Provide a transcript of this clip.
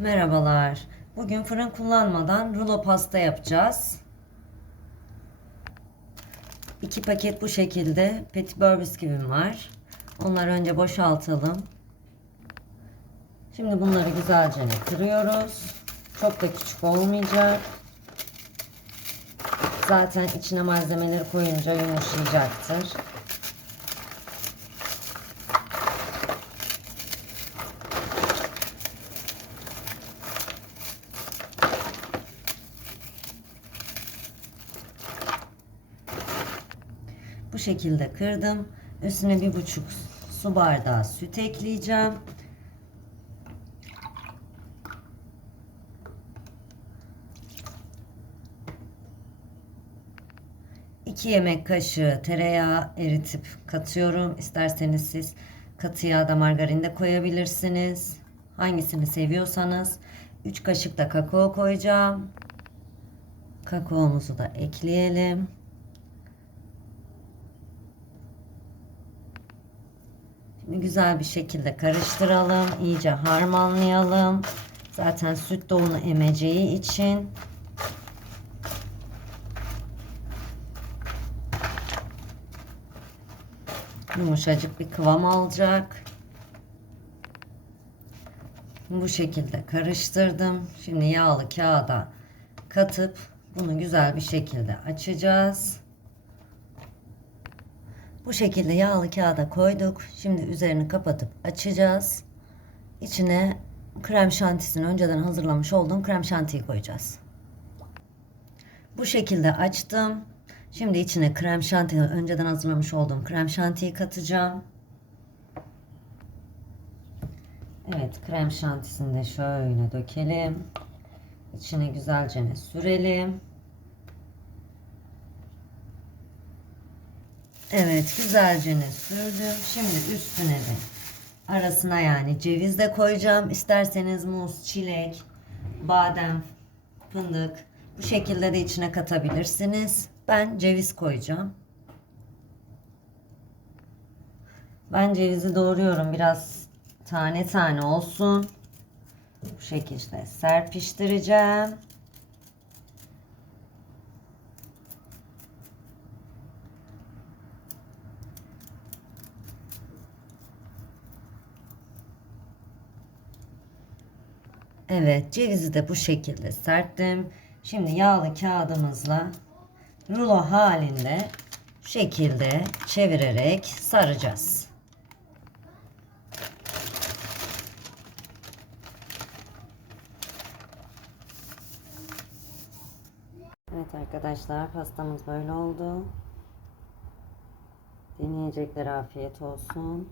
Merhabalar. Bugün fırın kullanmadan rulo pasta yapacağız. İki paket bu şekilde petibör bisküvim var. Onları önce boşaltalım. Şimdi bunları güzelce kırıyoruz. Çok da küçük olmayacak. Zaten içine malzemeleri koyunca yumuşayacaktır. Bu şekilde kırdım. Üstüne bir buçuk su bardağı süt ekleyeceğim. İki yemek kaşığı tereyağı eritip katıyorum. İsterseniz siz katı yağ da margarin de koyabilirsiniz. Hangisini seviyorsanız. 3 kaşık da kakao koyacağım. Kakaomuzu da ekleyelim. Güzel bir şekilde karıştıralım. iyice harmanlayalım. Zaten süt de onu emeceği için. Yumuşacık bir kıvam alacak. Bu şekilde karıştırdım. Şimdi yağlı kağıda katıp bunu güzel bir şekilde açacağız. Bu şekilde yağlı kağıda koyduk. Şimdi üzerini kapatıp açacağız. İçine krem şantisini önceden hazırlamış olduğum krem şantiyi koyacağız. Bu şekilde açtım. Şimdi içine krem şanti önceden hazırlamış olduğum krem şantiyi katacağım. Evet krem şantisini de şöyle dökelim. İçine güzelce sürelim. Evet güzelce sürdüm. Şimdi üstüne de arasına yani ceviz de koyacağım. İsterseniz muz, çilek, badem, fındık bu şekilde de içine katabilirsiniz. Ben ceviz koyacağım. Ben cevizi doğruyorum biraz tane tane olsun. Bu şekilde serpiştireceğim. Evet cevizi de bu şekilde serttim. Şimdi yağlı kağıdımızla rulo halinde şekilde çevirerek saracağız. Evet arkadaşlar pastamız böyle oldu. Deneyeceklere afiyet olsun.